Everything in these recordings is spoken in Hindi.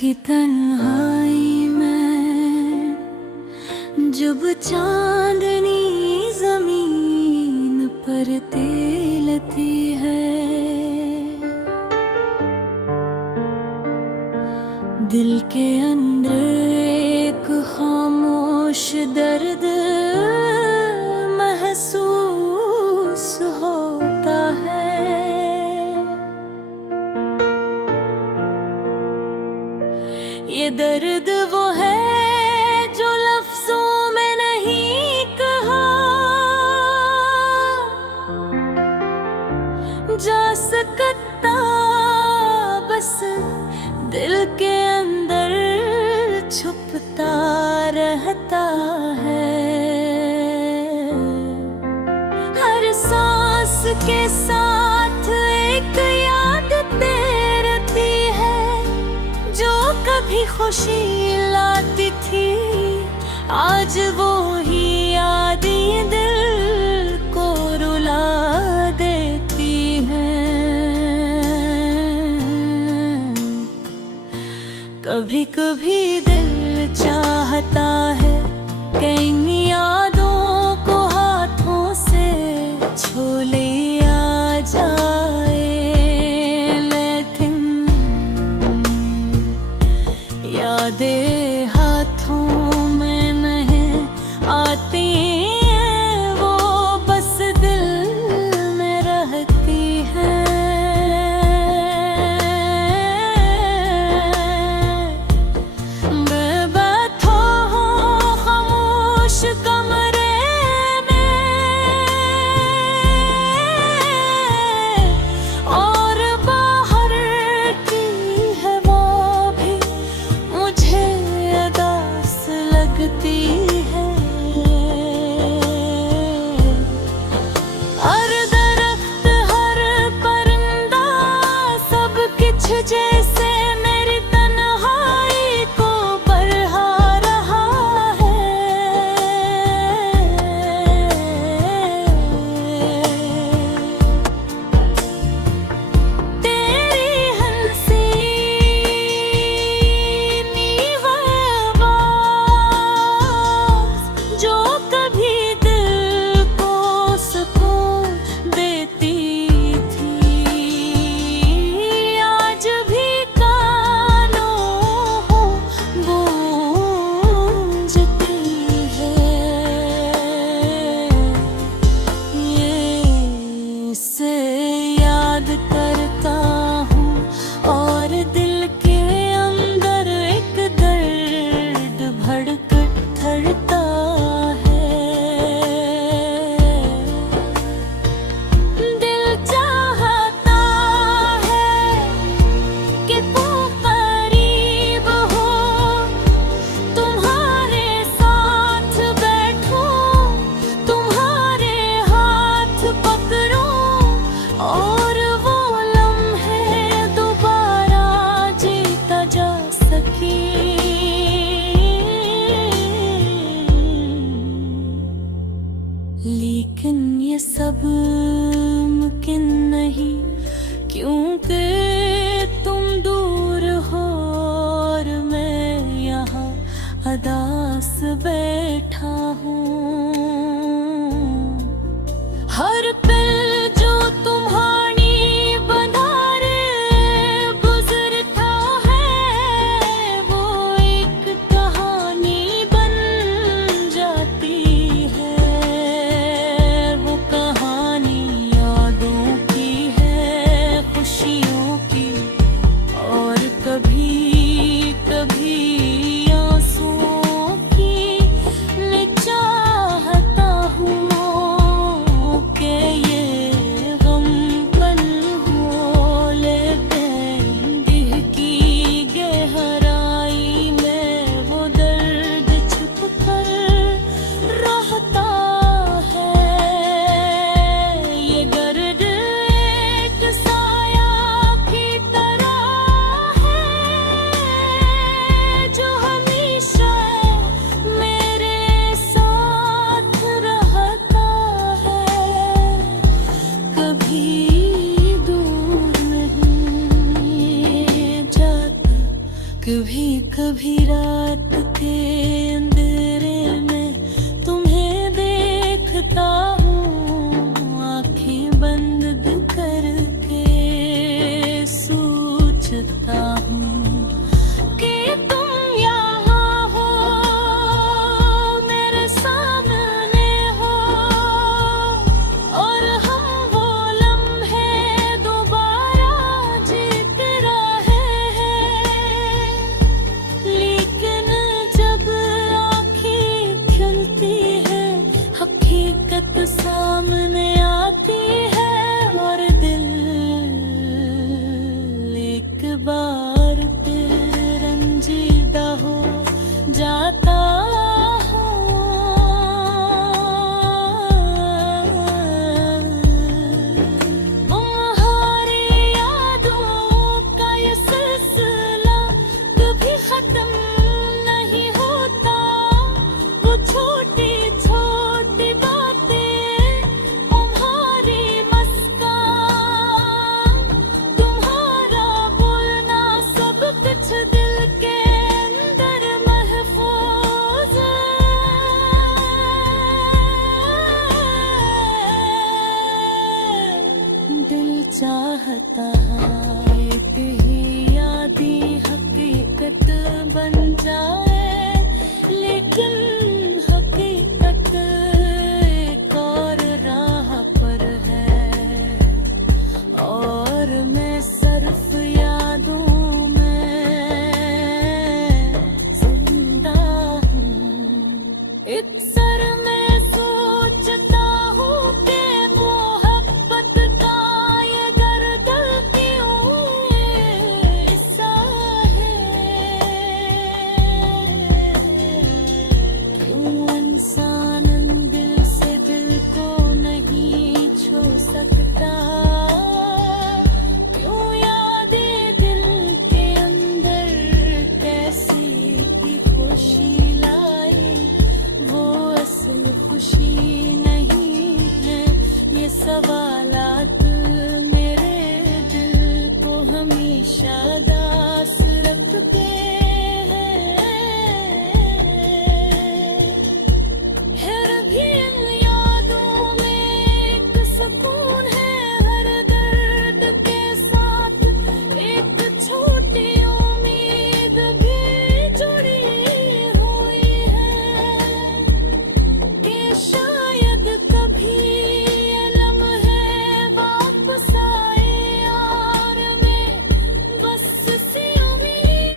की तन्हाई में जब चांदनी जमीन पर तेलती है, दिल के अंदर एक खामोश दर्द महसूस होता है। ये दर्द वो है जो लफ्जों में नहीं कहा जा सकता, बस दिल के अंदर छुपता रहता है। हर सांस के साथ एक याद तैरती है जो कभी खुशी लाती थी। आज वो ही याद ये दिल को रुला देती है। कभी कभी दिल चाहता है कि इन यादों को हाथों से छू लिया जाए, लेकिन यादें हाथों में नहीं आती, वो बस दिल में रहती है। मैं बैठा हूँ खामोश कमरे में और बाहर की हवा भी मुझे कभी कभी रात के अंधेरे में तुम्हें देखता हूँ, आंखें बंद करके सोचता हूँ कि तुम यहाँ हो, मेरे सामने हो, और हम वो लम्हे दोबारा जीत रहे हैं। लेकिन जब आँखें खुलती है, हकीकत सामने आती है, और दिल एक बार फिर रंजीदा हो जाता हो। तुम्हारी यादों का ये सिलसिला कभी खत्म नहीं होता। वो छोटी छोटी बातें, तुम्हारी मुस्कान, तुम्हारा बोलना, सब कुछ दिल के अंदर महफूज है। दिल चाहता है एक ही यादी हकीकत बन जाए, लेकिन हकीकत एक और राह पर है, और मैं सिर्फ यादों में जिंदा हूँ। अक्सर मैं सोचता हूँ कि मोहब्बत का ये दर्द क्यों ऐसा है। क्यों इंसान दिल से दिल को नहीं छू सकता। क्यों यादें दिल के अंदर कैसी की खुशी लाए, वो असल खुशी नहीं है। ये सवालात मेरे दिल को हमेशा दास रखते हैं। फिर भी इन यादों में एक सुकून है, हर दर्द के साथ एक छोटी उम्मीद भी जुड़ी हुई है, कि शायद कभी ये लम्हे वापस आए, यार में बस सी उम्मीद।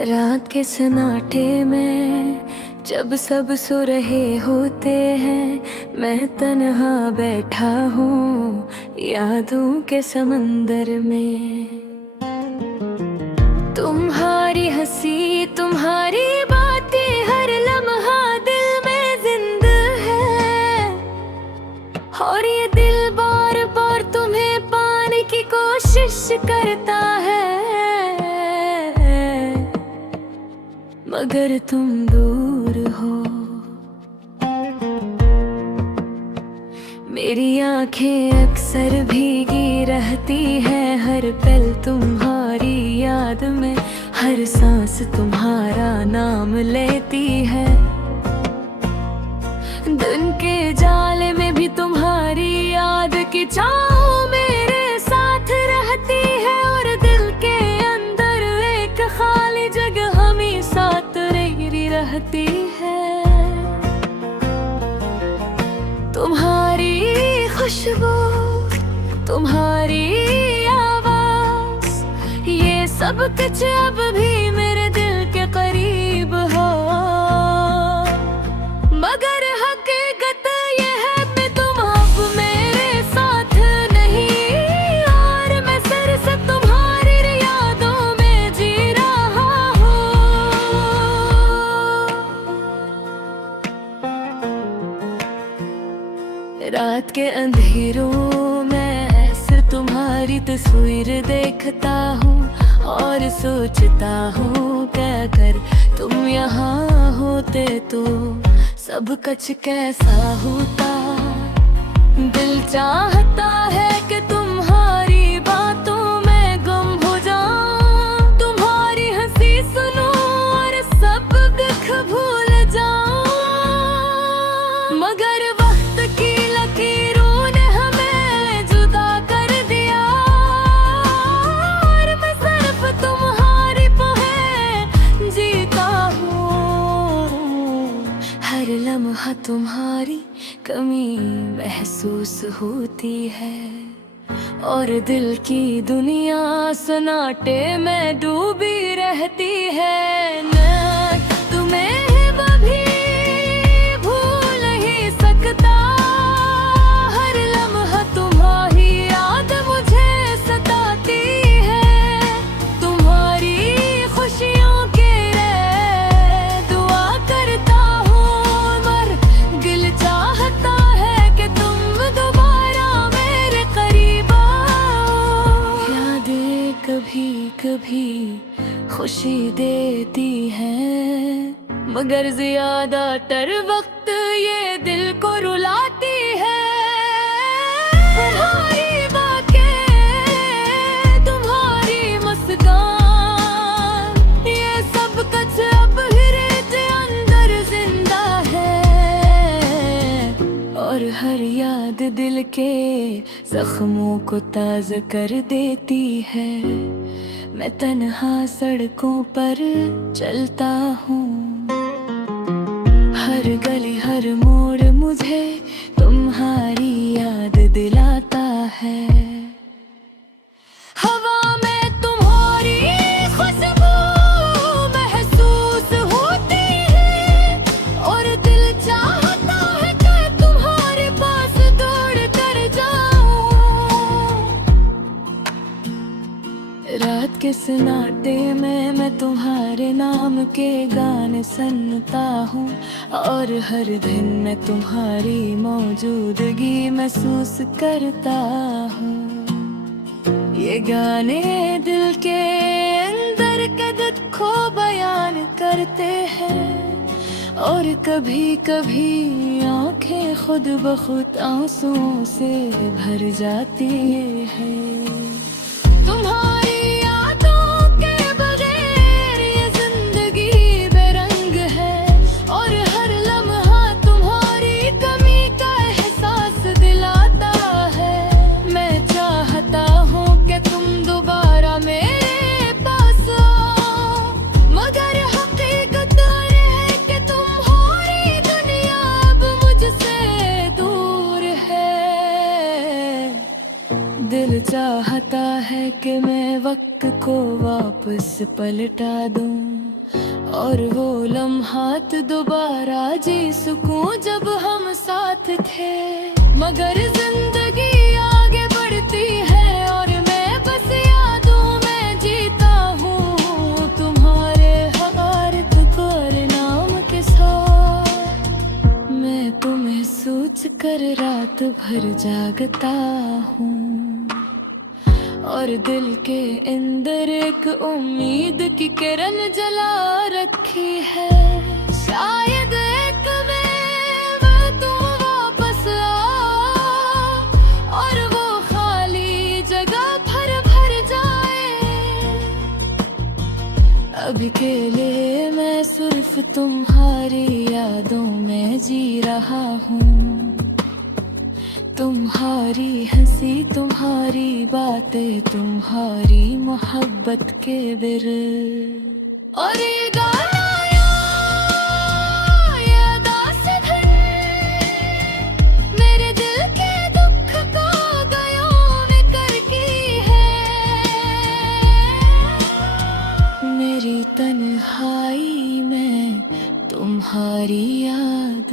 रात के सन्नाटे में जब सब सो रहे होते हैं, मैं तन्हा बैठा हूँ यादों के समंदर में। तुम्हारी हंसी, तुम्हारी बातें, हर लम्हा दिल में जिंदा है, और ये दिल बार बार तुम्हें पाने की कोशिश करता है। मगर तुम दूर हो, मेरी आंखें अक्सर भीगी रहती है, हर पल तुम्हारी याद में, हर सांस तुम्हारा नाम लेती है। दिन के जाले में भी तुम्हारी याद की छाँव मेरे साथ रहती है, और दिल के अंदर एक खाली जगह हमेशा तेरी रहती है। तुम्हारी खुशबू, तुम्हारी आवाज, ये सब कुछ अब भी मेरे दिल के करीब हो। मगर हकीकत ये है कि तुम अब मेरे साथ नहीं, और मैं सिर्फ तुम्हारी यादों में जी रहा हूँ। रात के अंधेरों में ऐसे तुम्हारी तस्वीर देखता हूँ, और सोचता हूँ क्या कर तुम यहाँ होते तो सब कुछ कैसा होता, दिल चाहता है कि तुम्हारी बातों में गुम हो जाऊं, तुम्हारी हंसी सुनूं और सब दुख भूल जाऊं। मगर वक्त की लकीरों ने हमें जुदा कर दिया, और मैं सिर्फ तुम्हारी पे जीता हूँ। हर लम्हा तुम्हारी कमी महसूस होती है, और दिल की दुनिया सन्नाटे में डूबी रहती है। मैं तुम्हें कभी भूल ही सकता, हर लम्हा तुम्हारी याद मुझे सताती है। तुम्हारी खुशियों के लिए दुआ करता हूँ, मर दिल चाहता है कि तुम दोबारा मेरे करीब आओ। यादें कभी कभी खुशी देती हैं, मगर ज्यादातर वक्त ये दिल को रुलाती है। तुम्हारी बातें, तुम्हारी मुस्कान, ये सब कुछ अब हृदय अंदर जिंदा है, और हर याद दिल के जख्मों को ताज़ा कर देती है। मैं तन्हा सड़कों पर चलता हूँ, हर गली हर मोड़ मुझे तुम्हारी याद दिलाता है। हवा में तुम्हारी खुशबू महसूस होती है, और दिल चाहता है कि तुम्हारे पास दौड़ कर जाऊं। रात के सन्नाटे में मैं तुम्हारे नाम के गाने सुनता हूँ, और हर दिन मैं तुम्हारी मौजूदगी महसूस करता हूँ। ये गाने दिल के अंदर के दुख को बयान करते हैं, और कभी कभी आंखें खुद ब खुद आंसुओं से भर जाती हैं। तुम्हारी यादों के बगैर ये जिंदगी बेरंग है, और हर लम्हा तुम्हारी कमी का एहसास दिलाता है। मैं चाहता हूँ कि तुम दोबारा मेरे पास आओ, मगर हकीकत है कि तुम्हारी दुनिया अब मुझसे दूर है। दिल चाहता है कि मैं वक्त को वापस पलटा दूं, और वो लम्हात दोबारा जी सकूं जब हम साथ थे। मगर जिंदगी आगे बढ़ती है, और मैं बस यादों में जीता हूँ, तुम्हारे हर ठुकर नाम के साथ। मैं तुम्हें सोच कर रात भर जागता हूँ, और दिल के अंदर एक उम्मीद की किरण जला रखी है। शायद एक में तुम वापस आओ, और वो खाली जगह भर जाए। अभी के लिए मैं सिर्फ तुम्हारी यादों में जी रहा हूँ। तुम्हारी हंसी, तुम्हारी बातें, तुम्हारी मोहब्बत के बिर, और ये गाना ये दास्तान मेरे दिल के दुख को गयों में करती है। मेरी तन्हाई में तुम्हारी याद,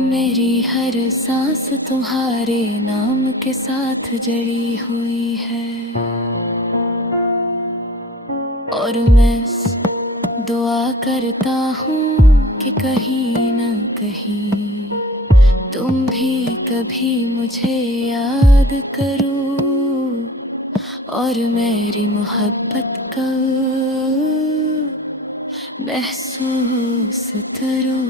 मेरी हर सांस तुम्हारे नाम के साथ जड़ी हुई है। और मैं दुआ करता हूँ कि कहीं न कहीं तुम भी कभी मुझे याद करो, और मेरी मोहब्बत का महसूस करो।